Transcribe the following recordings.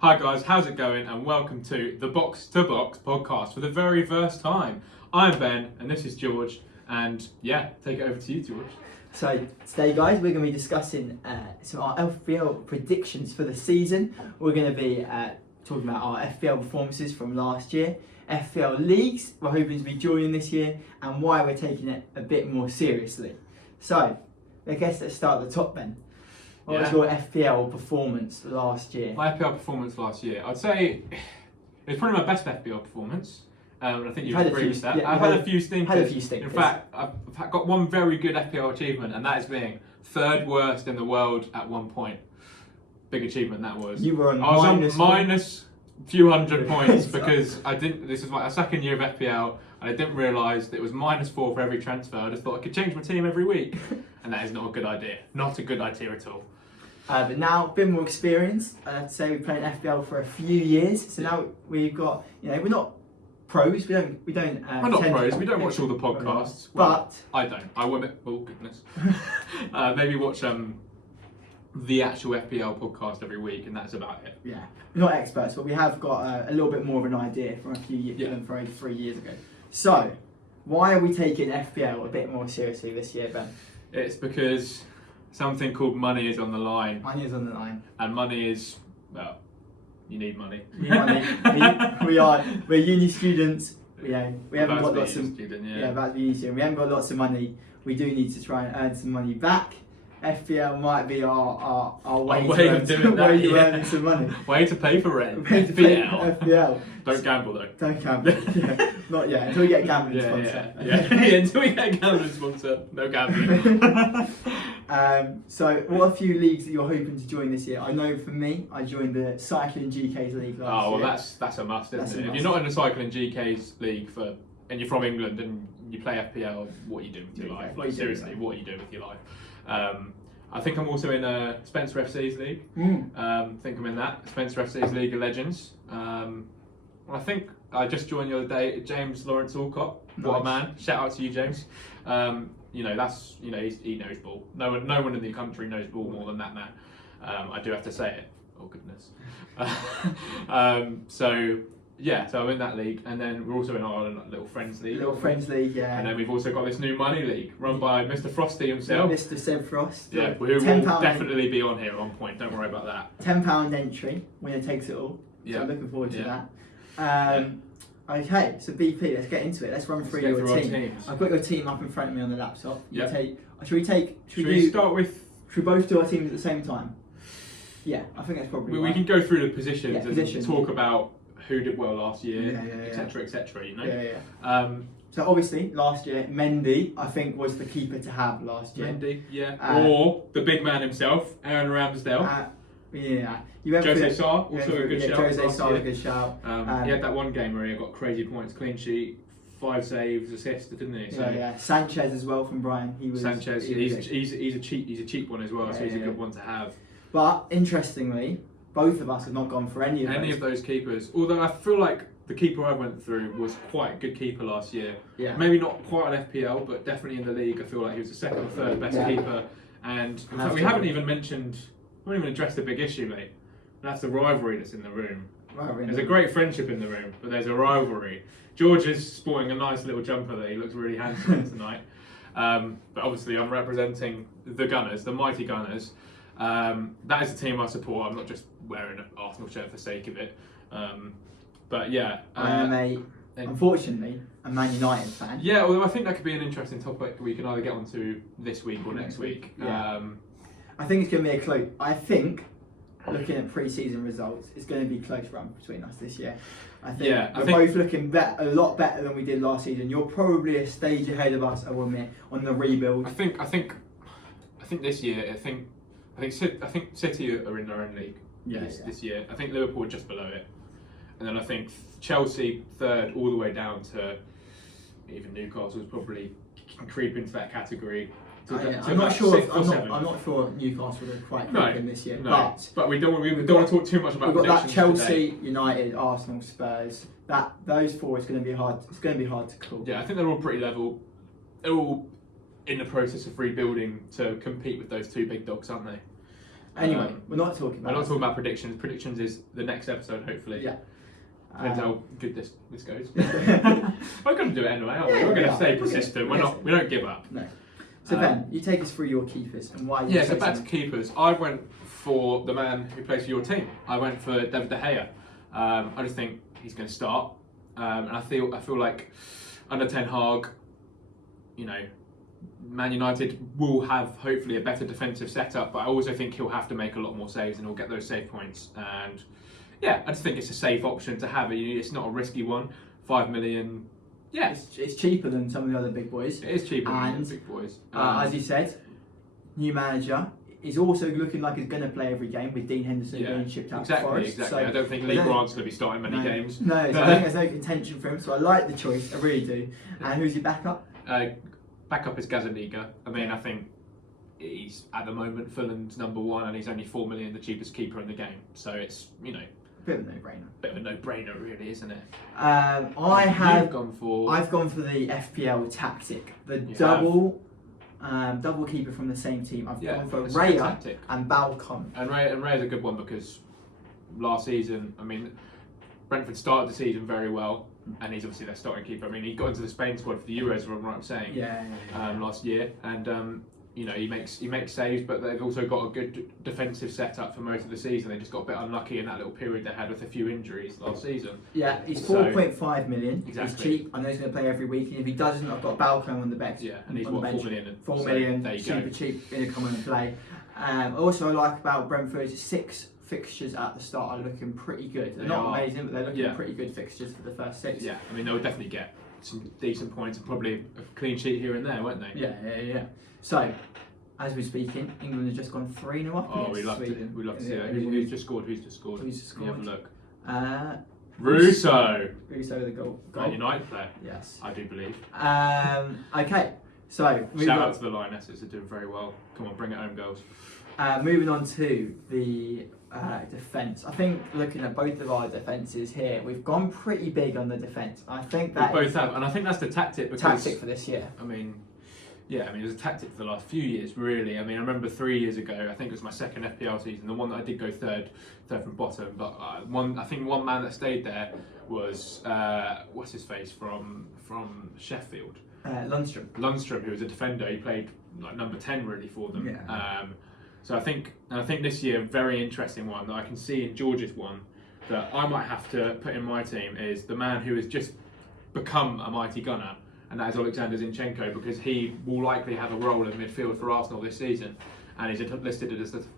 Hi guys, how's it going? And welcome to the Box2Box podcast for the very first time. I'm Ben and this is George, and yeah, take it over to you, George. So today guys, we're going to be discussing some of our FPL predictions for the season. We're going to be talking about our FPL performances from last year, FPL leagues we're hoping to be joining this year, and why we're taking it a bit more seriously. So I guess let's start at the top, Ben. What was your FPL performance last year? My FPL performance last year, I'd say it was probably my best FPL performance. I think you've agree with that. Yeah, I've had a few stinkers. In fact, I've got one very good FPL achievement, and that is being third worst in the world at one point. Big achievement that was. You were on I was on minus a few hundred points because I didn't. This is my second year of FPL, and I didn't realise that it was -4 for every transfer. I just thought I could change my team every week, and that is not a good idea. Not a good idea at all. But now, a bit more experience. I'd say we've played FPL for a few years, so now we've got, we're not pros. We don't. We're not pros. We don't watch all the podcasts. But I don't. I will. Oh goodness. Maybe watch the actual FPL podcast every week, and that's about it. Yeah, we're not experts, but we have got a little bit more of an idea from a few years than from 3 years ago. So, why are we taking FPL a bit more seriously this year, Ben? It's because something called money is on the line. Money is on the line. And money is, well, you need money. We need money. We're uni students. We haven't got lots of about to be uni student. We haven't got lots of money. We do need to try and earn some money back. FPL might be our way of doing that. Earning some money. Way to pay for rent. FPL. Don't gamble though. Don't gamble. Yeah. Not yet. Until we get a gambling sponsor. Until we get a gambling sponsor, no gambling. So what are a few leagues that you're hoping to join this year? I know for me, I joined the Cycling GK's league last year. Oh, well, that's a must, isn't it? If you're not in the Cycling GK's league and you're from England and you play FPL, what are you doing with your life? Like seriously, what are you doing with your life? I think I'm also in Spencer FC's league. I think I'm in that Spencer FC's League of Legends. I think I just joined the other day. James Lawrence Alcott, what a man! Shout out to you, James. He knows ball. No one in the country knows ball more than that man. I do have to say it. Oh goodness. So I'm in that league, and then we're also in our little friends league. Yeah. And then we've also got this new money league run by Mr. Frosty himself. Mr. Seb Frost. Yeah, who will definitely be on here at one point. Don't worry about that. £10 entry, winner takes it all. Yeah. So I'm looking forward to that. Okay, so BP, let's get into it. Let's run through your team. I've got your team up in front of me on the laptop. Yeah. Should we both do our teams at the same time? Yeah, I think that's probably we can go through the positions and talk about who did well last year, etc., etc. So obviously last year Mendy, I think, was the keeper to have last year. Mendy, or the big man himself, Aaron Ramsdale. Jose Sarr, also a good shout. Jose Sarr, a good shout. He had that one game where he got crazy points, clean sheet, 5 saves, assist, didn't he? So, Sanchez as well from Brighton. He's a cheap one as well, so he's a good one to have. But interestingly, both of us have not gone for any of those keepers. Although I feel like the keeper I went through was quite a good keeper last year. Yeah. Maybe not quite on FPL, but definitely in the league. I feel like he was the second or third best keeper. And in fact, we haven't even addressed the big issue, mate. That's the rivalry that's in the room. There's a great friendship in the room, but there's a rivalry. George is sporting a nice little jumper there. He looks really handsome in tonight. But obviously, I'm representing the Gunners, the mighty Gunners. That is the team I support. I'm not just wearing an Arsenal shirt for the sake of it. But yeah. I am unfortunately, a Man United fan. Yeah, although I think that could be an interesting topic we can either get onto this week or next week. Yeah. I think it's going to be a close. I think, looking at pre-season results, it's going to be a close run between us this year. I think we're both looking a lot better than we did last season. You're probably a stage ahead of us, I will admit, on the rebuild. I think this year, I think City are in their own league this year. I think Liverpool are just below it. And then I think Chelsea third all the way down to even Newcastle's probably creep into that category. I'm not sure Newcastle are quite creeping this year. No. But we don't want to talk too much about. We've got that Chelsea, United, Arsenal, Spurs. Those four is going to be hard. It's going to be hard to call. Yeah, I think they're all pretty level. They're all in the process of rebuilding to compete with those two big dogs, aren't they? Anyway, we're not talking about. We're not talking about predictions. Predictions is the next episode, hopefully. Yeah. Depends how good this goes. We're going to do it anyway, aren't we? We're going to stay persistent. We don't give up. No. So Ben, you take us through your keepers and why. So back to keepers. I went for the man who plays for your team. I went for David De Gea. I just think he's going to start, and I feel like under Ten Hag, you know, Man United will have hopefully a better defensive setup, but I also think he'll have to make a lot more saves and he'll get those save points. And yeah, I just think it's a safe option to have. It's not a risky one. 5 million. Yeah, it's cheaper than some of the other big boys. It is cheaper than the big boys. As you said, new manager is also looking like he's going to play every game with Dean Henderson being shipped out to Forest. Exactly. So I don't think Lee Grant's going to be starting many games. No, so I think there's no contention for him. So I like the choice, I really do. And who's your backup? Backup is Gazaniga. I mean, I think he's at the moment Fulham's number one, and he's only 4 million, the cheapest keeper in the game. So it's bit of a no-brainer. Bit of a no-brainer, really, isn't it? I've gone for the FPL tactic, the double keeper from the same team. I've gone for Raya and Balcom. And Raya's a good one because last season, I mean, Brentford started the season very well, and he's obviously their starting keeper. I mean, he got into the Spain squad for the Euros, if I'm right saying. Last year, and he makes saves, but they've also got a good defensive setup for most of the season. They just got a bit unlucky in that little period they had with a few injuries last season. Yeah, he's 4.5 million. Exactly. He's cheap. I know he's going to play every week, and if he doesn't, I've got Balcom on the bench. Yeah, and he's 4 million. 4 million. There you super cheap going to come and play. Also, I like about Brentford's 6 fixtures at the start are looking pretty good. They're not amazing, but they're looking pretty good fixtures for the first 6. Yeah, I mean they'll definitely get some decent points and probably a clean sheet here and there, won't they? Yeah. So, as we're speaking, England has just gone 3-0 up against Sweden. We'd love to see that. Who's just scored? Who's just scored? Have a look. Russo, the goal. Man United player. Yes. I do believe. Okay, so shout out to the Lionesses, they're doing very well. Come on, bring it home, girls. Moving on to the defence. I think looking at both of our defences here, we've gone pretty big on the defence. I think that we both have, and I think that's the tactic. Tactic for this year. I mean, it was a tactic for the last few years, really. I mean, I remember 3 years ago, I think it was my second FPL season, the one that I did go third from bottom. But I think one man that stayed there was what's his face from Sheffield. Lundstrom, who was a defender. He played like number 10 really for them. Yeah. So I think this year, a very interesting one that I can see in George's one that I might have to put in my team is the man who has just become a mighty gunner, and that is Alexander Zinchenko, because he will likely have a role in midfield for Arsenal this season, and he's listed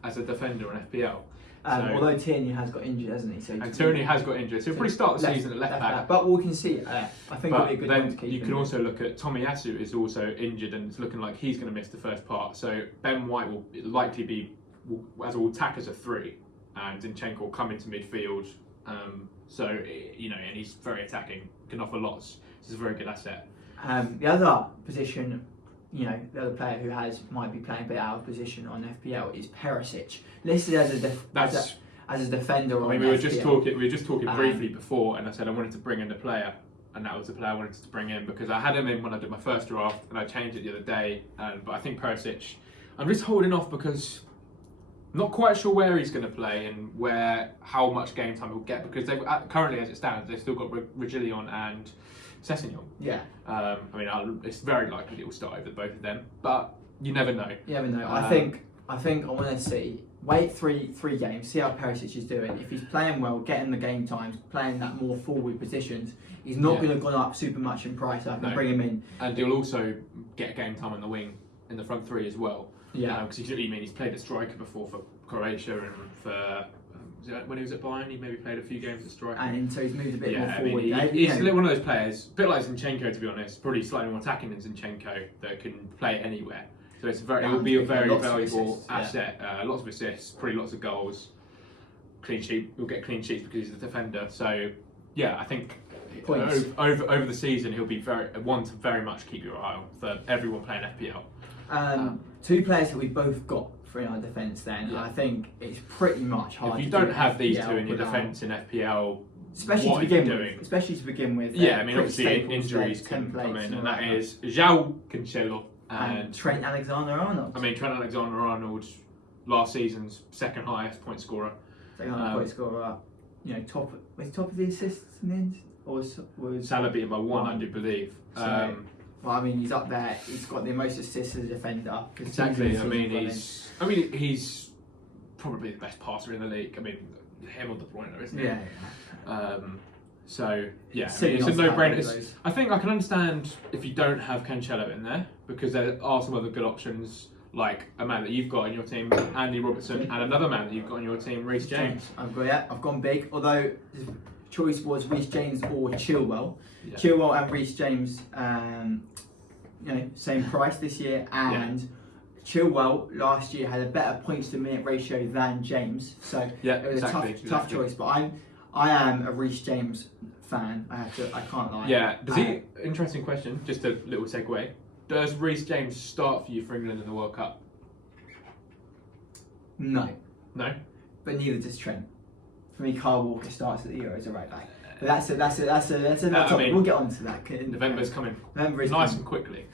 as a defender in FPL. Although Tierney has got injured, hasn't he? And Tierney has got injured, so he'll probably start the season at left back. But we can see it. I think it'll be a good one to keep. You can also look at Tomiyasu is also injured, and it's looking like he's going to miss the first part. So Ben White will likely will attack as a 3, and Zinchenko will come into midfield. And he's very attacking, can offer lots. This is a very good asset. The other position, the other player who might be playing a bit out of position on FPL is Perisic, listed as a defender. I mean, we were just talking briefly before, and I said I wanted to bring in a player, and that was the player I wanted to bring in because I had him in when I did my first draft, and I changed it the other day. But I think Perisic, I'm just holding off because I'm not quite sure where he's going to play and how much game time he'll get, because currently, as it stands, they've still got Reguilon and Sessegnon. Yeah. It's very likely it will start over both of them, but you never know. You never know. I think I want to wait three games, see how Perisic is doing. If he's playing well, getting the game times, playing that more forward positions, he's not going to go up super much in price. I can bring him in, and he'll also get game time on the wing in the front 3 as well. Yeah, because he's played a striker before for Croatia and for. When he was at Bayern, he maybe played a few games at striker. And so he's moved a bit more forward. He's one of those players, a bit like Zinchenko to be honest, probably slightly more attacking than Zinchenko, that can play anywhere. So it will be a very valuable asset. Lots of assists, probably lots of goals. Clean sheet, he'll get clean sheets because he's a defender. So yeah, I think over the season he'll be one to very much keep your eye on for everyone playing FPL. 2 players that we both got for in our defence then, I think it's pretty much hard. If you don't have these 2 in your defence in FPL, especially to begin with. I mean obviously injuries can come in, and that is João Cancelo and Trent Alexander-Arnold. I mean Trent Alexander-Arnold, last season's second highest point scorer. Second highest point scorer. You know, top of the assists in the end, or was Salah beat him by one, I do believe. So, well, I mean, he's up there. He's got the most assists as a defender. Exactly. I mean, he's probably the best passer in the league. I mean, him or De Bruyne, isn't he? Yeah. So yeah, I mean, it's a no-brainer. I think I can understand if you don't have Cancelo in there, because there are some other good options, like a man that you've got in your team, Andy Robertson, and another man that you've got in your team, Reece James. I've gone big. Although the choice was Reece James or Chilwell. Yeah. Chilwell and Reece James, you know, same price this year, and Chilwell last year had a better points to minute ratio than James, so it was a tough choice. But I am a Reece James fan. I can't lie. Yeah. Does he? Interesting question. Just a little segue. Does Reece James start for you for England in the World Cup? No. No. But neither does Trent. For me, Kyle Walker starts at the Euros a right back. But that's another topic. I mean, we'll get onto that. November's coming. November is nice coming. and quickly.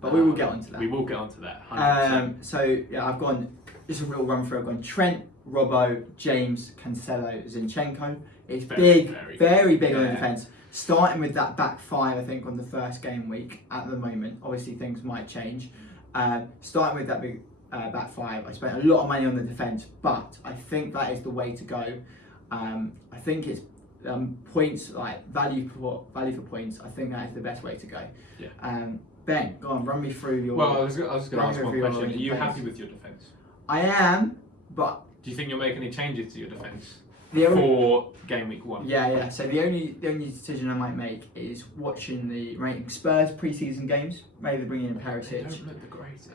But we will get onto that. We will get onto that. 100%. So yeah, I've gone just a real run through. I've gone Trent, Robbo, James, Cancelo, Zinchenko. It's very big on the defence. Starting with that back five, I think on the first game week at the moment. Obviously things might change. Starting with that big back five, I spent a lot of money on the defence, but I think that is the way to go. I think it's points, like value for points. I think that is the best way to go. Yeah. Ben, go on, run me through your. Well, I was going to ask one question. Are you happy with your defence? I am, but. Do you think you'll make any changes to your defence for game week 1? Yeah. So the only decision I might make is watching the rating Spurs pre-season games. Maybe bringing in Perisic. They don't look the greatest.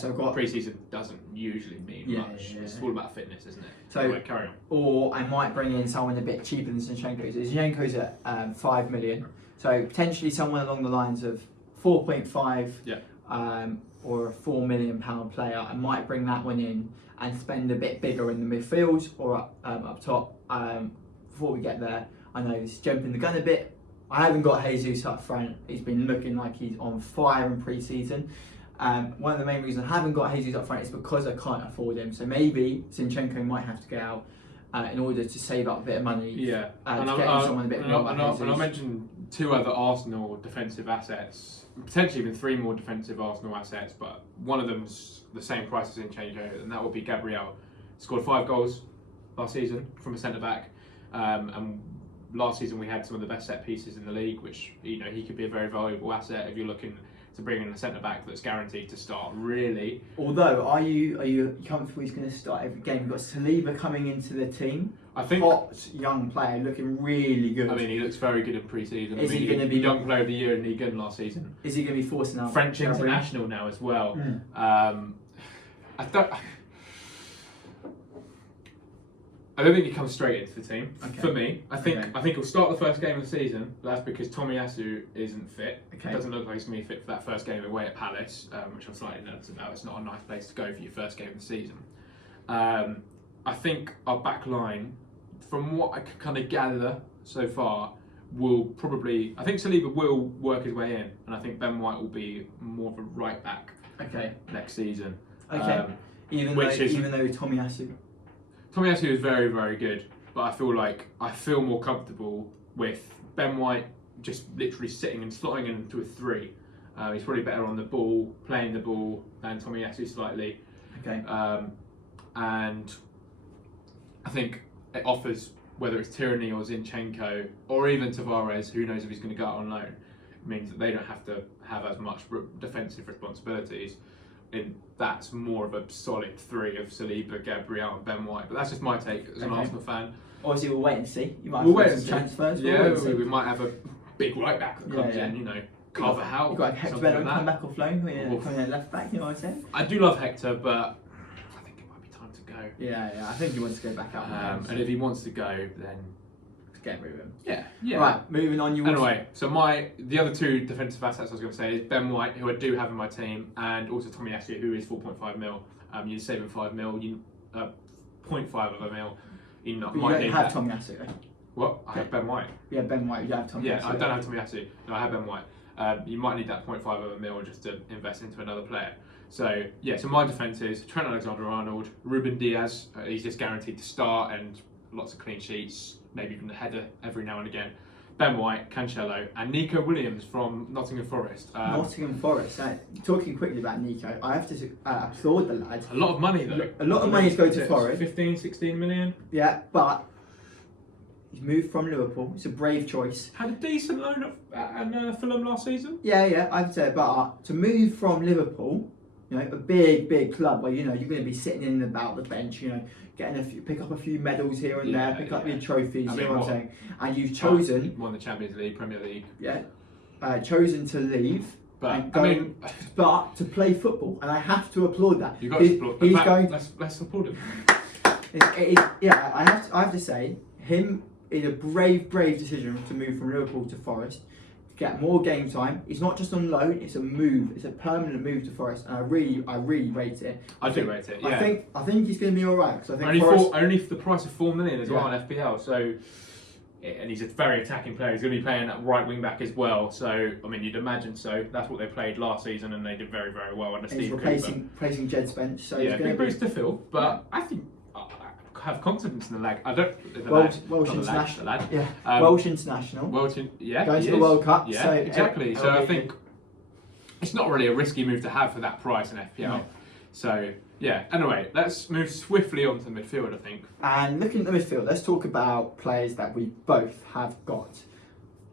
So I've got pre-season doesn't usually mean much. Yeah. It's all about fitness, isn't it? So anyway, carry on. Or I might bring in someone a bit cheaper than Zinchenko. Zinchenko's at 5 million. So potentially someone along the lines of 4.5 or a £4 million player. I might bring that one in and spend a bit bigger in the midfield or up top. Before we get there, I know this is jumping the gun a bit. I haven't got Jesus up front. He's been looking like he's on fire in pre-season. One of the main reasons I haven't got Jesus up front is because I can't afford him. So maybe Zinchenko might have to go out in order to save up a bit of money. Yeah, and someone a bit more. And I'll mention 2 other Arsenal defensive assets, potentially even 3 more defensive Arsenal assets, but one of them's the same price as Zinchenko, and that would be Gabriel. Scored 5 goals last season from a centre back, and last season we had some of the best set pieces in the league, which he could be a very valuable asset if you're looking to bring in a centre back that's guaranteed to start. Really. Although, are you comfortable he's going to start every game? You've got Saliba coming into the team. I think hot young player, looking really good. I mean, he looks very good in pre-season. Is he going to be young player of the year in Ligue 1 last season? Is he going to be forcing out French international now as well? I don't think he comes straight into the team. Okay. For me, I think he'll start the first game of the season. But that's because Tomiyasu isn't fit. Okay. It doesn't look like he's going to be fit for that first game away at Palace, which I'm slightly nervous about. It's not a nice place to go for your first game of the season. I think our back line, from what I can kind of gather so far, will probably. I think Saliba will work his way in, and I think Ben White will be more of a right back. Okay. Next season. Okay. Even though Tomiyasu is very, very good, but I feel more comfortable with Ben White just literally sitting and slotting into a 3. He's probably better on the ball, playing the ball, than Tomiyasu slightly. Okay. And I think it offers, whether it's Tierney or Zinchenko or even Tavares, who knows if he's going to go out on loan, means that they don't have to have as much defensive responsibilities. And that's more of a solid 3 of Saliba, Gabriel and Ben White. But that's just my take as an Arsenal fan. Obviously we'll wait and see. You might have some transfers. We might have a big right back that comes in, Carvajal. You've got Hector Bellerin come back off loan, coming in left back, you know what I'm saying? I do love Hector, but I think it might be time to go. Yeah, I think he wants to go back out. And if he wants to go, then get rid of him. Yeah. Right, moving on. Anyway, so the other 2 defensive assets I was going to say is Ben White, who I do have in my team, and also Tomiyasu, who is 4.5 mil. You're saving 5 mil, 0.5 of a mil. You don't have Tomiyasu. What? I have Ben White. Yeah, Ben White. You have Tomiyasu. Yeah, I don't have Tomiyasu. No, I have Ben White. You might need that 0.5 of a mil just to invest into another player. So yeah, so my defence is Trent Alexander-Arnold, Ruben Diaz. He's just guaranteed to start and lots of clean sheets, maybe even a header every now and again. Ben White, Cancelo, and Nico Williams from Nottingham Forest. Nottingham Forest. Talking quickly about Nico, I have to applaud the lad. A lot of money though. A lot of money is going to Forest. 15, 16 million. Yeah, but he's moved from Liverpool. It's a brave choice. Had a decent loan at Fulham last season. Yeah, I'd say. But to move from Liverpool, a big club where you're going to be sitting in about the bench, pick up a few medals here and there, pick up your trophies. You know what I'm saying? And you've chosen won the Champions League, Premier League. Yeah, chosen to leave. But but to play football, and I have to applaud that. You got to applaud. He's going. Let's applaud him. I have to say, him is a brave decision to move from Liverpool to Forest. Get more game time. It's not just on loan. It's a move. It's a permanent move to Forest, and I really rate it. I do rate it. Yeah. I think he's going to be all right. Because I think only for the price of $4 million as well on FPL. So, and he's a very attacking player. He's going to be playing at right wing back as well. So, I mean, you'd imagine so. That's what they played last season, and they did very well under Steve Cooper. He's replacing Jed Spence. So yeah, big boost to Phil. But I think. Have confidence in the lag. I don't. Welsh international. Lad. Yeah. Welsh international. Going to the World Cup. Yeah, so exactly. So I think it's not really a risky move to have for that price in FPL. No. So yeah. Anyway, let's move swiftly on to the midfield. I think. And looking at the midfield, let's talk about players that we both have got.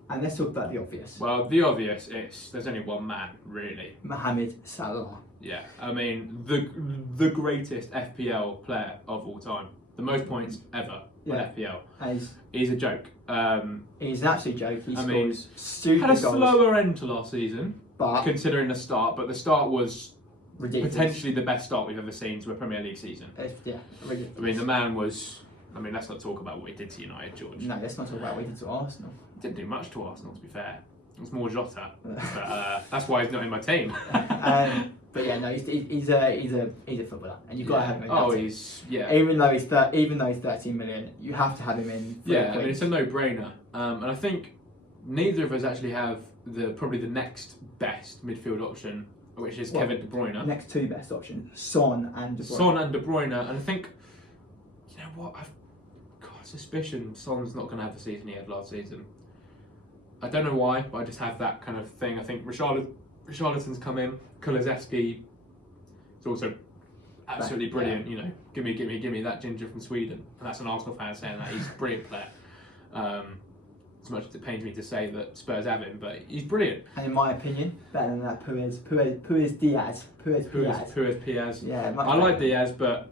And let's talk about the obvious. Well, the obvious is there's only one man really. Mohamed Salah. Yeah. I mean the greatest FPL player of all time. The most points ever in FPL. He's a joke. He's an absolute joke. He had a slower end to last season, considering the start. But the start was ridiculous. Potentially the best start we've ever seen to a Premier League season. Ridiculous. I mean, the man was. I mean, let's not talk about what he did to United, George. No, let's not talk about what he did to Arsenal. He didn't do much to Arsenal, to be fair. It was more Jota, but that's why he's not in my team. But yeah, no, he's a footballer, and you've got to have him in. Oh, Even though he's 13 million, you have to have him in. Yeah, I mean it's a no-brainer, and I think neither of us actually have probably the next best midfield option, which is Kevin De Bruyne. Next two best options, Son and De Bruyne. Son and De Bruyne, and I think, you know what, I've got a suspicion Son's not going to have the season he had last season. I don't know why, but I just have that kind of thing. I think Richarlison's come in. Kulusevski is also absolutely brilliant. You know, give me that ginger from Sweden. And that's an Arsenal fan saying that he's a brilliant player. As much as it pains me to say that Spurs have him, but he's brilliant. And in my opinion, better than that Puez Diaz. Yeah, I like Diaz, but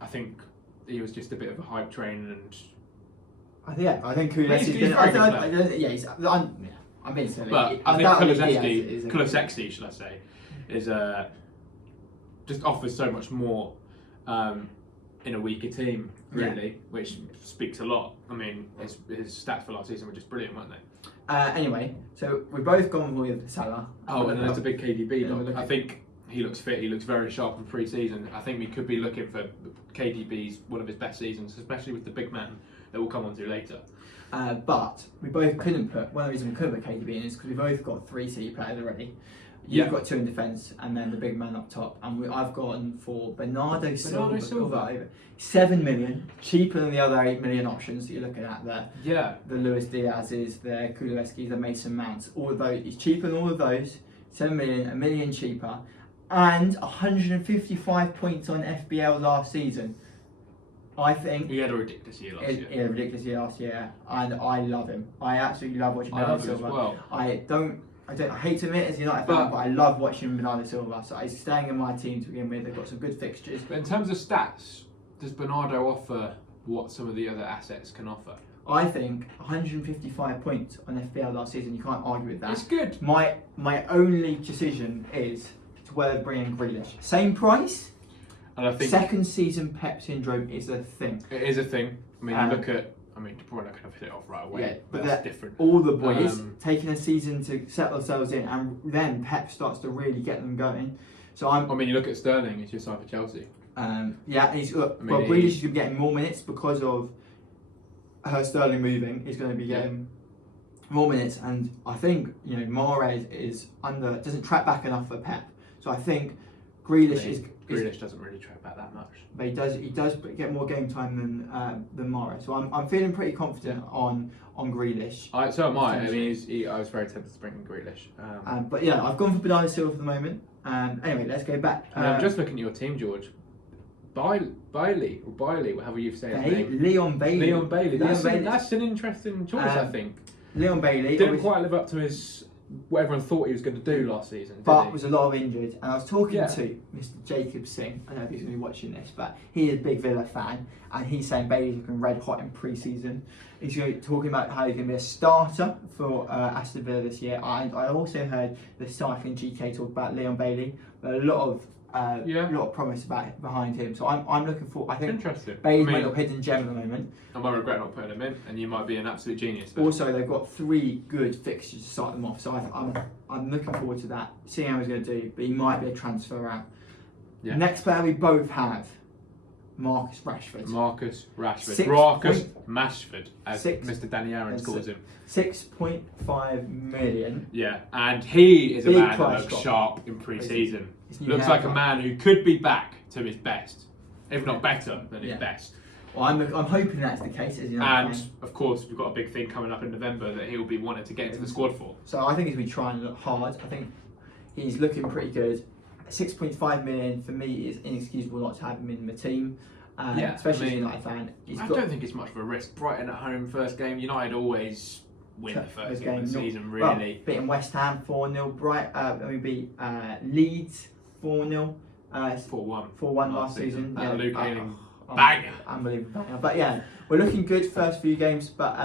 I think he was just a bit of a hype train and. I think Kulusevski. I'm being silly. But I think Kulusevski, should I say, is just offers so much more in a weaker team, really, which speaks a lot. I mean, his stats for last season were just brilliant, weren't they? Anyway, so we've both gone with Salah. Oh, and then there's a big KDB look. I think he looks fit. He looks very sharp in pre-season. I think we could be looking for KDB's one of his best seasons, especially with the big man that we'll come on to later. But we both couldn't put, one of the reasons we couldn't put KDB in is because we both got 3 City players already. You've got 2 in defence and then the big man up top. And I've gone for Bernardo Silva. 7 million, cheaper than the other 8 million options that you're looking at there. Yeah. The Luis Diaz's, the Kulusevski's, the Mason Mounts, all of those. He's cheaper than all of those. 7 million, $1 million cheaper. And 155 points on FBL last season. I think he had a ridiculous year last year. He had a ridiculous year last year, and I love him. I absolutely love watching Bernardo Silva. Well. I hate to admit it as a United fan, but I love watching Bernardo Silva. So he's staying in my team to begin with. They've got some good fixtures. But in terms of stats, does Bernardo offer what some of the other assets can offer? I think 155 points on FPL last season. You can't argue with that. It's good. My only decision is to whether to bring in Grealish. Same price. And I think second season Pep syndrome is a thing. It is a thing. I mean, you look at. I mean, De Bruyne kind of hit it off right away. Yeah, but that's different. All the boys taking a season to settle themselves in, and then Pep starts to really get them going. So I mean, you look at Sterling. He's just signed for Chelsea. Grealish is getting more minutes because of her Sterling moving. He's going to be getting more minutes, and I think Mahrez doesn't track back enough for Pep. So I think Grealish doesn't really track back that much. But he does get more game time than Morrow. So I'm feeling pretty confident on Grealish. So am I. I mean, I was very tempted to bring in Grealish. But yeah, I've gone for Bernardo Silva for the moment. Anyway, let's go back. I'm just looking at your team, George. Bailey, however you say his name. Leon Bailey. That's an interesting choice, I think. Leon Bailey didn't quite live up to what everyone thought he was going to do last season, but was a lot of injured. And I was talking to Mr. Jacob Singh. I don't know if he's going to be watching this, but he is a big Villa fan, and he's saying Bailey's looking red hot in pre-season. He's talking about how he's going to be a starter for Aston Villa this year. I also heard the Cycling GK talk about Leon Bailey, but a lot of promise behind him. So I'm looking for. I think interesting. Bailey's my little hidden gem at the moment. I might regret not putting him in, and you might be an absolute genius. But also, they've got 3 good fixtures to start them off, so I'm looking forward to that. Seeing how he's going to do, but he might be a transfer out. Yeah. Next player we both have, Marcus Rashford. Marcus Mashford, as Mr. Danny Aaron calls him. 6.5 million. Yeah, and he is a man that looks sharp in pre-season. Looks like a man who could be back to his best, if not better than his best. Well, I'm hoping that's the case. And of course, we've got a big thing coming up in November that he'll be wanting to get into the squad for. So I think he's been trying to look hard. I think he's looking pretty good. 6.5 million for me is inexcusable not to have him in the team. Especially as a United fan. I don't think it's much of a risk. Brighton at home, first game. United always win the first game of the season, really. Well, beating West Ham 4-0. We beat Leeds 4-0. 4-1. 4-1 last season. Yeah, Luke Ayling banger. Unbelievable banger. But yeah, we're looking good first few games. But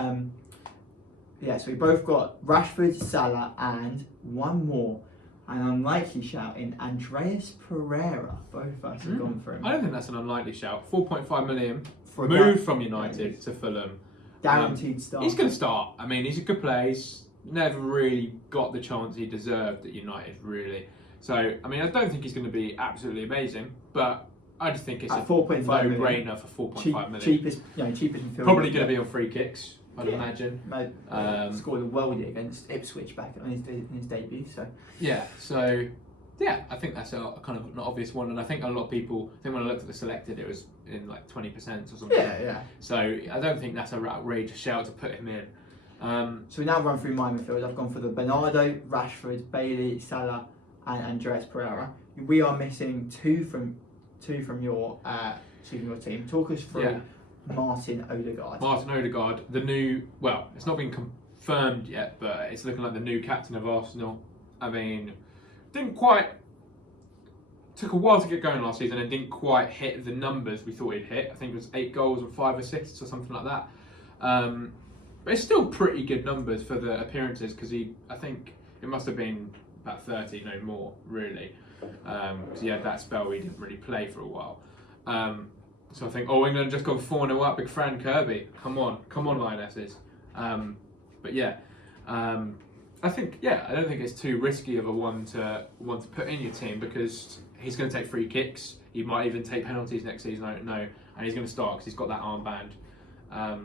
so we both got Rashford, Salah, and one more. An unlikely shout in Andreas Pereira. Both of us have gone for him. I don't think that's an unlikely shout. 4.5 million moved from United to Fulham. Guaranteed start. He's going to start. I mean, he's a good player. He's never really got the chance he deserved at United, really. So, I mean, I don't think he's going to be absolutely amazing, but I just think it's a no-brainer for 4.5 million. Cheapest in field. Probably going to be on free kicks, I'd imagine. Scored a worldie against Ipswich back in his debut. I think that's a kind of an obvious one, and I think a lot of people. I think when I looked at the selected, it was in like 20% or something. Yeah. So I don't think that's a outrageous shout to put him in. So we now run through my midfield. I've gone for the Bernardo, Rashford, Bailey, Salah, and Andreas Pereira. We are missing two from your team. Talk us through Martin Odegaard. Martin Odegaard, the new. Well, it's not been confirmed yet, but it's looking like the new captain of Arsenal. I mean, took a while to get going last season and didn't quite hit the numbers we thought he'd hit. I think it was 8 goals and 5 assists or something like that. But it's still pretty good numbers for the appearances because I think it must have been about 30, no more, really. Because he had that spell where he didn't really play for a while. So I think, England just got 4-0 up, big Fran Kirby. Come on, Lionesses. I don't think it's too risky of a one to put in your team because he's going to take free kicks. He might even take penalties next season, I don't know. And he's going to start because he's got that armband. I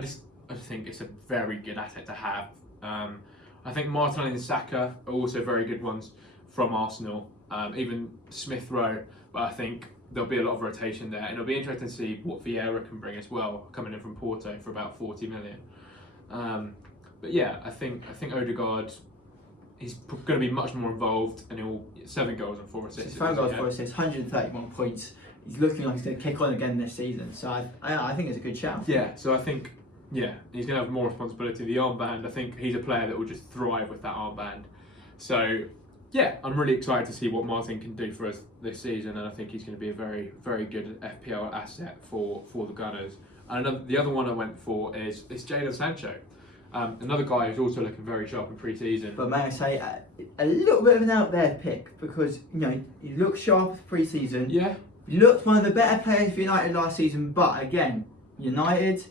just think it's a very good asset to have. I think Martinelli and Saka are also very good ones from Arsenal. Even Smith Rowe, but I think there'll be a lot of rotation there, and it'll be interesting to see what Vieira can bring as well, coming in from Porto for about 40 million. I think Odegaard, he's going to be much more involved, and he'll 7 goals and 4 assists. 7 goals, 4 assists, 131 points. He's looking like he's going to kick on again this season, so I think it's a good shout. Yeah, so I think he's going to have more responsibility. The armband, I think he's a player that will just thrive with that armband. So I'm really excited to see what Martin can do for us this season, and I think he's going to be a very, very good FPL asset for the Gunners. And the other one I went for is Jadon Sancho. Another guy who's also looking very sharp in pre-season. But may I say, a little bit of an out there pick because he looked sharp pre-season. Yeah. He looked one of the better players for United last season, but again, United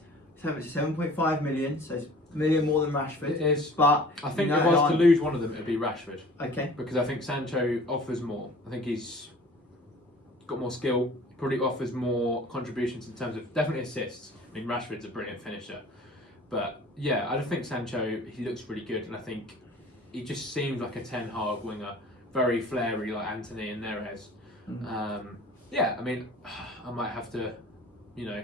7.5 million, so it's a million more than Rashford. It is. But I think if I was to lose one of them, it'd be Rashford. Okay. Because I think Sancho offers more. I think he's got more skill. He probably offers more contributions in terms of definitely assists. I mean, Rashford's a brilliant finisher. But I think Sancho, he looks really good, and I think he just seems like a Ten Hag winger very flary like Anthony and Neres. Yeah, I mean, I might have to, you know,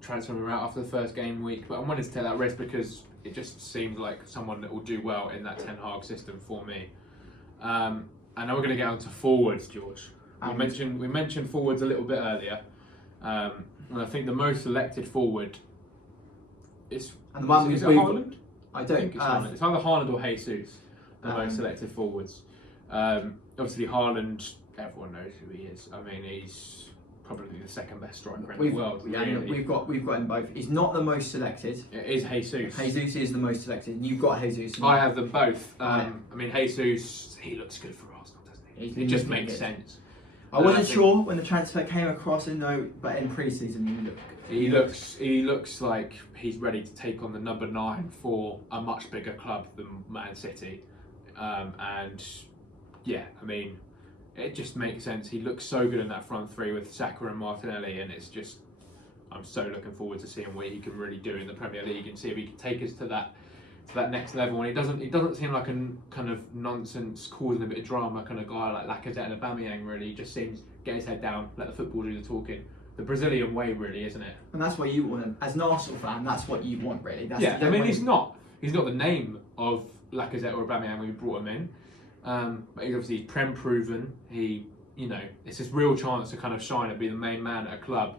transfer him out after the first game week, but I wanted to take that risk because it just seems like someone that will do well in that Ten Hag system for me. And now we're going to get on to forwards, George. We mentioned forwards a little bit earlier, and I think the most selected forward is it Haaland? I think it's Haaland. It's either Haaland or Jesus, the most selected forwards. Obviously Haaland, everyone knows who he is. I mean, he's probably the second best striker in the world. Yeah, really. we've got him both. He's not the most selected. It is Jesus. Jesus is the most selected, and you've got Jesus. I have them both. I mean, Jesus, he looks good for Arsenal, doesn't he? It just makes sense. I wasn't sure when the transfer came across, but in pre-season he looks like he's ready to take on the number 9 for a much bigger club than Man City, and yeah, I mean, it just makes sense. He looks so good in that front three with Saka and Martinelli, and it's just, I'm so looking forward to seeing what he can really do in the Premier League and see if he can take us to that next level. And he doesn't seem like a kind of nonsense, causing a bit of drama kind of guy like Lacazette and Aubameyang. Really, he just seems get his head down, let the football do the talking. The Brazilian way, really, isn't it? And that's what you want as an Arsenal fan. That's what you want, really. I mean, he's not the name of Lacazette or Aubameyang when we brought him in. But he's obviously Prem proven. It's his real chance to kind of shine and be the main man at a club.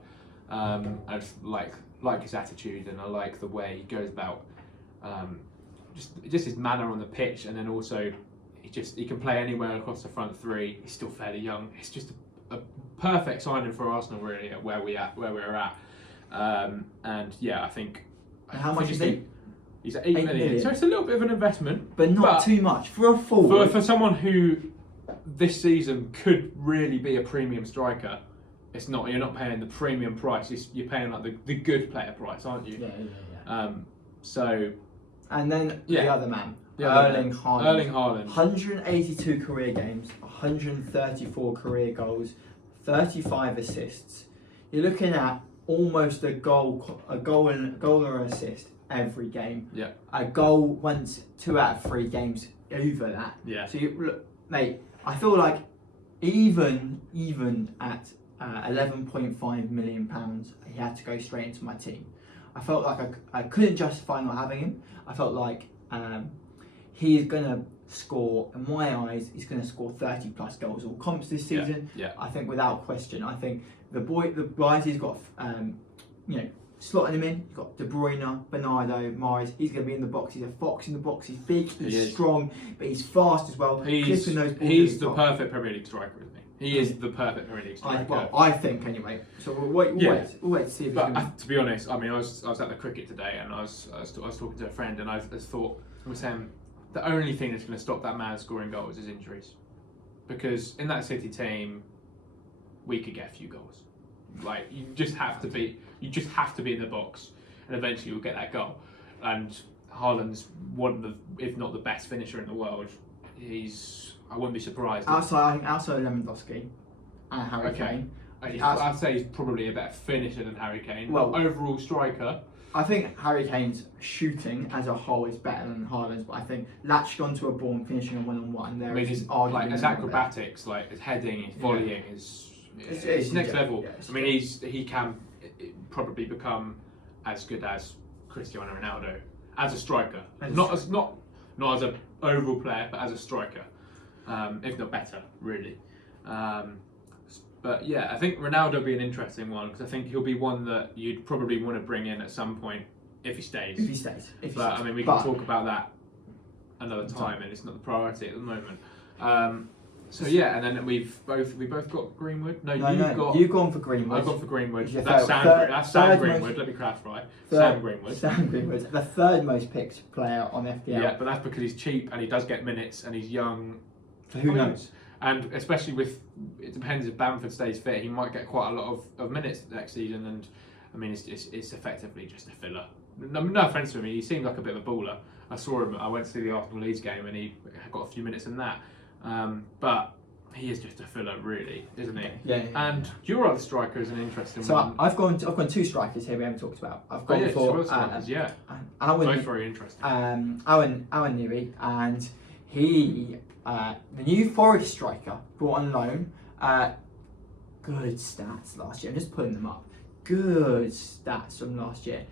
I just like his attitude, and I like the way he goes about just his manner on the pitch, and then also he can play anywhere across the front three. He's still fairly young. It's just a perfect signing for Arsenal, really, at where we're at. And yeah, I think. How much is he? He's at 8 million, so it's a little bit of an investment, but not too much for a forward. For someone who this season could really be a premium striker. It's not. You're not paying the premium price. You're paying like the good player price, aren't you? Yeah. So. And then the other man, Erling Haaland. 182 career games, 134 career goals, 35 assists. You're looking at almost a goal or an assist every game. Yeah. A goal once 2 out of 3 games over that. Yeah. So look, mate, I feel like even at £11.5 million, he had to go straight into my team. I felt like I couldn't justify not having him. I felt like he is going to score, in my eyes, he's going to score 30 plus goals all comps this season. Yeah. I think without question. I think the guys he's got, slotting him in. You've got De Bruyne, Bernardo, Mahrez. He's going to be in the box. He's a fox in the box. He's big, he's strong, but he's fast as well. He's the perfect Premier League striker, isn't he? He is the perfect Premier League striker. I think anyway. So we'll wait to see if. But to be honest, I mean, I was at the cricket today, and I was talking to a friend, and I was saying the only thing that's going to stop that man scoring goals is injuries, because in that City team, we could get a few goals. Like you just have to be in the box, and eventually you'll get that goal. And Haaland's one of the, if not the best finisher in the world. I wouldn't be surprised. Outside Lewandowski and Harry Kane. I'd say he's probably a better finisher than Harry Kane. Well, overall striker. I think Harry Kane's shooting as a whole is better than Haaland's, but I think latched onto a ball and finishing a one-on-one there. His acrobatics, like his heading, his volleying, it's next level. Yeah, I mean, he can probably become as good as Cristiano Ronaldo as a striker, not as an overall player, but as a striker, if not better, really. But yeah, I think Ronaldo will be an interesting one, because I think he'll be one that you'd probably want to bring in at some point if he stays. I mean, we can talk about that another time, and it's not the priority at the moment. So yeah, and then we both got Greenwood. You've gone for Greenwood. I've gone for Greenwood. That's Sam Greenwood. Let me clarify. Sam Greenwood. Sam Greenwood, the third most picked player on FPL. Yeah, but that's because he's cheap and he does get minutes and he's young. So who knows? And especially it depends if Bamford stays fit, he might get quite a lot of minutes next season. And I mean, it's effectively just a filler. No offence to him, he seemed like a bit of a baller. I saw him. I went to see the Arsenal Leeds game and he got a few minutes in that. But he is just a filler, really, isn't he? Yeah. And your other striker is an interesting one. So I've gone 2 strikers here we haven't talked about. I've gone for both very interesting. Alan Neri, and he The new Forest striker brought on loan. Good stats last year. I'm just putting them up. Good stats from last year.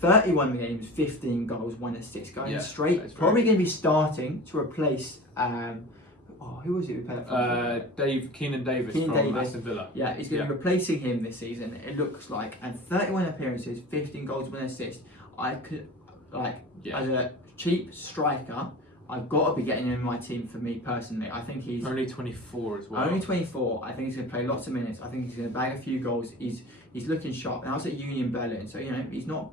31 games, 15 goals, 1 assist, going straight. Probably going to be starting to replace. Who was it who played for? Keenan Davis from Aston Villa. Yeah, he's going to be replacing him this season. It looks like, and 31 appearances, 15 goals, 1 assist. I could as a cheap striker, I've got to be getting him in my team for me personally. I think he's only 24 as well. Only 24. I think he's going to play lots of minutes. I think he's going to bag a few goals. He's looking sharp. And I was at Union Berlin, so he's not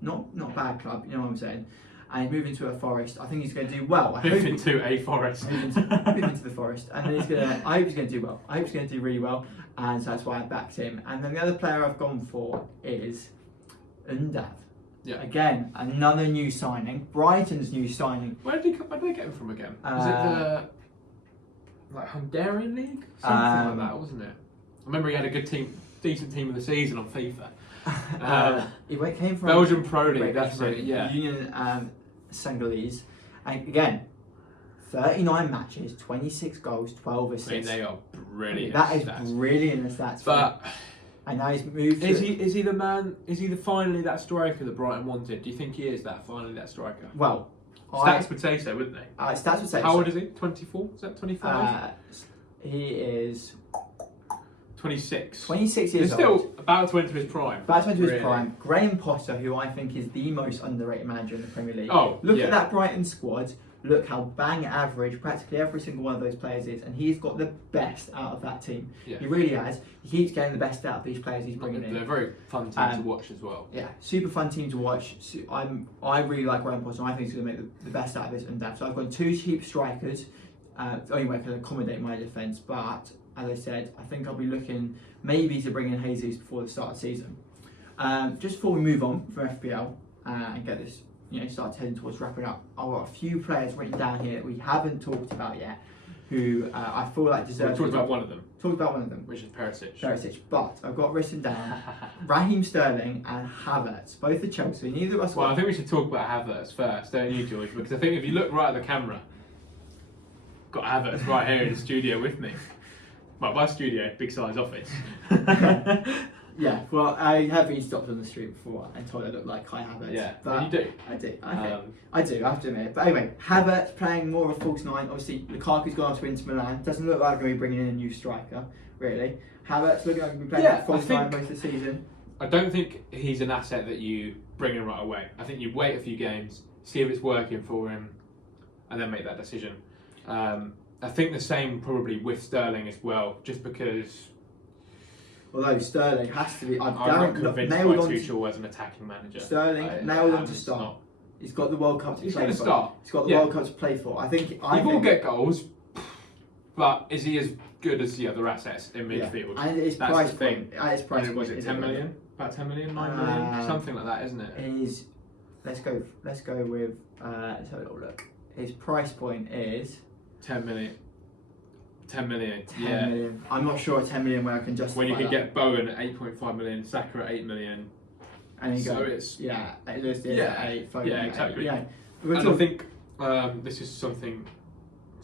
a bad club. You know what I'm saying? And he's moving to a Forest. I think he's going to do well. Moving to a Forest. Moving to the Forest, and then I hope he's going to do well. I hope he's going to do really well, and so that's why I backed him. And then the other player I've gone for is Undav. Yeah. Again, another new signing. Brighton's new signing. Where did they get him from again? Was it the Hungarian league? Something like that, wasn't it? I remember he had a decent team of the season on FIFA. He came from Belgian Pro League. That's it. Yeah. Union Senegalese, and again, 39 matches, 26 goals, 12 assists. I mean, they are brilliant. That is brilliant stats. But and now he's moved. Is he the man? Is he finally that striker that Brighton wanted? Do you think he is finally that striker? Well, stats would say so, wouldn't they? Stats would say. How old is he? 24? Is that 25? He is 26. 26 years old. old. Still about to enter his prime. About to enter his prime. Graham Potter, who I think is the most underrated manager in the Premier League. Look at that Brighton squad. Look how bang average practically every single one of those players is, and he's got the best out of that team. Yeah. He really has. He keeps getting the best out of these players he's bringing in. They're a very fun team to watch as well. Yeah, super fun team to watch. I really like Graham Potter, and I think he's going to make the best out of this and that. So I've got 2 cheap strikers. Anyway, can accommodate my defence, but as I said, I think I'll be looking maybe to bring in Jesus before the start of the season. Just before we move on from FPL and get this, start heading towards wrapping up, I've got a few players written down here that we haven't talked about yet, who I feel like deserve. We talked about one of them. Talked about one of them, which is Perisic. But I've got written down Raheem Sterling and Havertz, both are Chelsea. Neither of us. Well, I think we should talk about Havertz first, don't you, George? Because I think if you look right at the camera, got Havertz right here in the studio with me. Well, by studio, big size office. Yeah, well, I have been stopped on the street before and told I look like Kai Havertz. Yeah, but you do. I do. Okay. I do, I have to admit. But anyway, Havertz playing more of a false 9. Obviously, Lukaku's gone off to Inter Milan. Doesn't look like we're going to be bringing in a new striker, really. Havertz looking like he'll be playing false 9 most of the season. I don't think he's an asset that you bring in right away. I think you wait a few games, see if it's working for him, and then make that decision. I think the same probably with Sterling as well, just because. Although Sterling has to be, I'm not convinced by Tuchel as an attacking manager. Sterling nailed on to start. He's got the World Cup to play for. He's got the World Cup to play for. I think. He will get goals, but is he as good as the other assets in midfield? Yeah. And his price point. Was it 10 million? About 10 million, 9 million, something like that, isn't it? Let's go with. Let's have a little look. His price point is 10 million. 10 million. 10 million. I'm not sure 10 million where I can justify. When you could get Bowen at 8.5 million, Saka at 8 million. And so it's at 8, Foden at exactly. 8. Yeah. And I think this is something.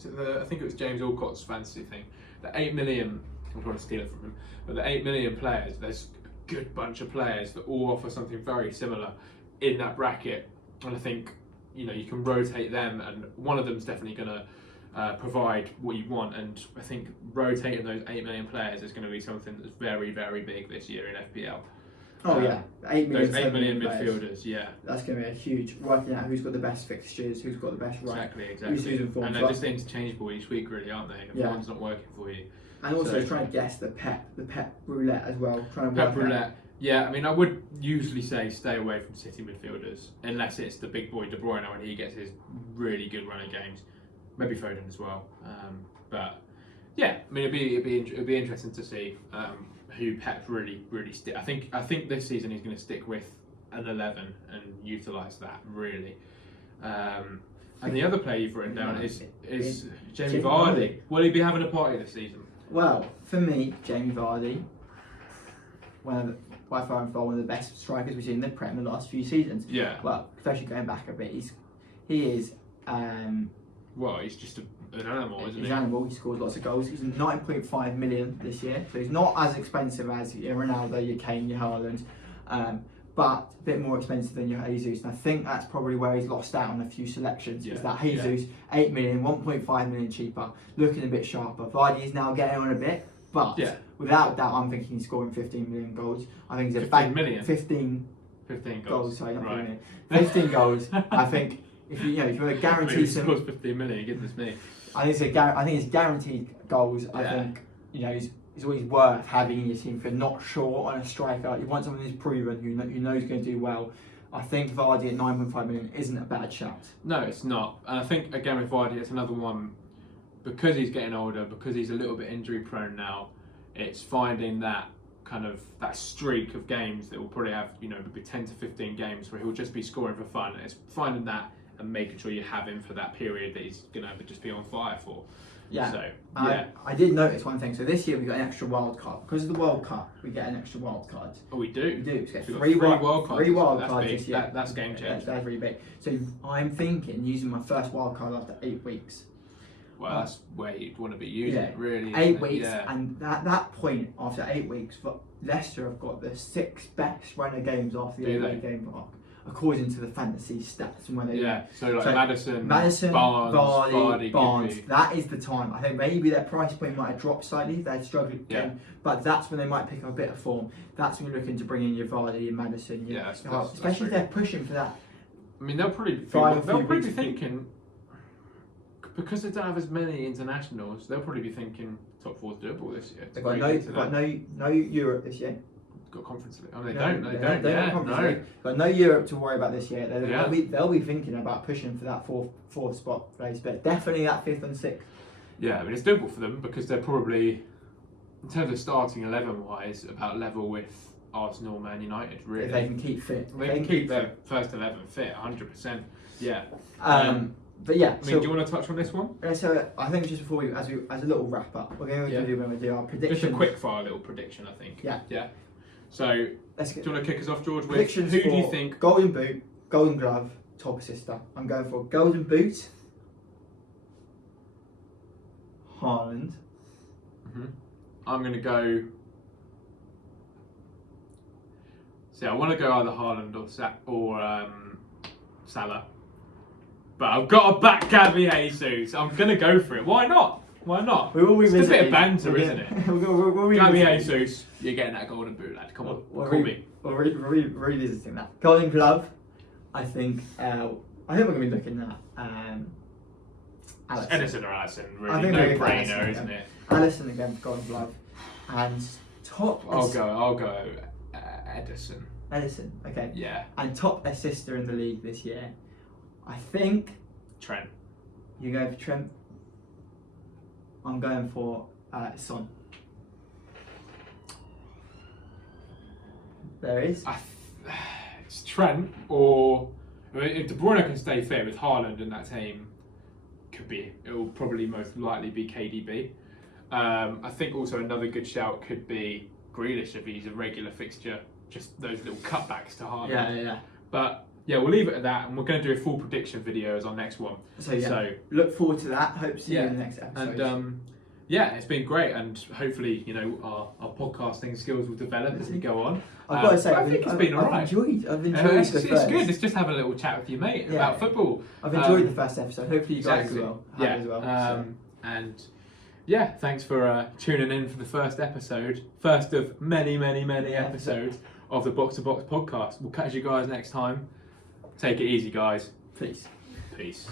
I think it was James Alcott's fantasy thing. The 8 million. I'm trying to steal it from him, but the 8 million players. There's a good bunch of players that all offer something very similar in that bracket, and I think you can rotate them, and one of them's definitely going to. Provide what you want, and I think rotating those 8 million players is going to be something that's very, very big this year in FPL. Oh yeah, 8 million. Those 8 million midfielders, yeah. That's going to be a huge. Working out who's got the best fixtures, who's got the best Exactly. Who's in form. And they're just interchangeable each week, really, aren't they? If one's not working for you. And also trying to guess the Pep roulette as well. Trying to Pep roulette. Yeah, I mean, I would usually say stay away from City midfielders unless it's the big boy De Bruyne when he gets his really good run of games. Maybe Foden as well, but yeah, I mean it'd be interesting to see who Pep really stick. I think this season he's going to stick with an 11 and utilise that really. And the other player you've written down is Jamie Vardy. Will he be having a party this season? Well, for me, Jamie Vardy, by far and far one of the best strikers we've seen in the Prem the last few seasons. Yeah. Well, especially going back a bit, he is. Well, he's just an animal, isn't He's he? an animal. He scores lots of goals. He's 9.5 million this year, so he's not as expensive as your Ronaldo, your Kane, your Haaland, but a bit more expensive than your Jesus. And I think that's probably where he's lost out on a few selections. Is that Jesus, 8 million, 1.5 million cheaper, looking a bit sharper. Vardy is now getting on a bit, but without doubt, I'm thinking he's scoring 15 million goals. I think he's a 15 goals. Sorry, not right. 15 goals. I think if you want to guarantee some. He scores 15 million. Goodness me. I think it's guaranteed goals. I think he's always worth having in your team if you're not sure on a striker. You want someone who's proven, who knows going to do well. I think Vardy at 9.5 million isn't a bad shout. No, it's not. And I think again with Vardy, it's another one because he's getting older, because he's a little bit injury prone now. It's finding that kind of that streak of games that will probably have maybe 10 to 15 games where he'll just be scoring for fun. It's finding that and making sure you have him for that period that he's going to just be on fire for. Yeah. So, I did notice one thing. So this year we got an extra wild card. Because of the World Cup, we get an extra wild card. Oh, we do? We do. We get so three wild cards. Three wild cards this year. That's game changer. That's really big. So I'm thinking using my first wild card after 8 weeks. Well, that's where you'd want to be using it, really. 8 weeks, and at that point, after 8 weeks, Leicester have got the 6th best run of games after the 8-week game mark, according to the fantasy stats. And when they so Madison, Vardy, Barnes. Gibby. That is the time. I think maybe their price point might have dropped slightly. They're struggling, but that's when they might pick up a bit of form. That's when you're looking to bring in your Vardy and Madison. Especially if they're pushing for that. I mean, they'll probably be thinking. Because they don't have as many internationals, they'll probably be thinking top 4's doable this year. They've got no Europe this year. Got Conference League. Oh, they don't. Got no Europe to worry about this year. They'll be thinking about pushing for that fourth spot place, but definitely that 5th and 6th. Yeah, I mean, it's doable for them because they're probably, in terms of starting 11 wise, about level with Arsenal, Man United. Really, if they can keep fit. They can keep their first 11 fit, 100%. Yeah. But yeah, do you want to touch on this one? So I think just before as a little wrap up, we're going to do our predictions. Just a quick fire little prediction, I think. Yeah. So, do you want to kick us off, George? With predictions who do you think? Golden Boot, Golden Glove, top assister. I'm going for Golden Boot, Haaland. I'm going to go. See, I want to go either Haaland or Salah. But I've got to back Gabby Jesus. I'm going to go for it. Why not? It's a bit of banter, isn't it? Gabby Jesus, you're getting that golden boot, lad. Come on, call me. We're revisiting that. Golden Glove, I think we're going to be looking at Alisson. Edison or Alisson, really no-brainer, isn't it? Alisson again for Golden Glove. And top... I'll go Edison. Edison, okay. Yeah. And top assister in the league this year, I think... Trent. You go for Trent? I'm going for Son. There is. It's Trent or... I mean, if De Bruyne can stay fit with Haaland in that team, it will probably most likely be KDB. I think also another good shout could be Grealish if he's a regular fixture. Just those little cutbacks to Haaland. Yeah. But yeah, we'll leave it at that, and we're going to do a full prediction video as our next one. So look forward to that. Hope to see you in the next episode. And it's been great, and hopefully our podcasting skills will develop as we go on. I've got to say, I think it's been alright. I've enjoyed it's good. It's just having a little chat with your mate about football. I've enjoyed the first episode. Hopefully you guys as well. And yeah, thanks for tuning in for the first episode. First of many episodes of the Box2Box podcast. We'll catch you guys next time. Take it easy, guys. Peace. Peace.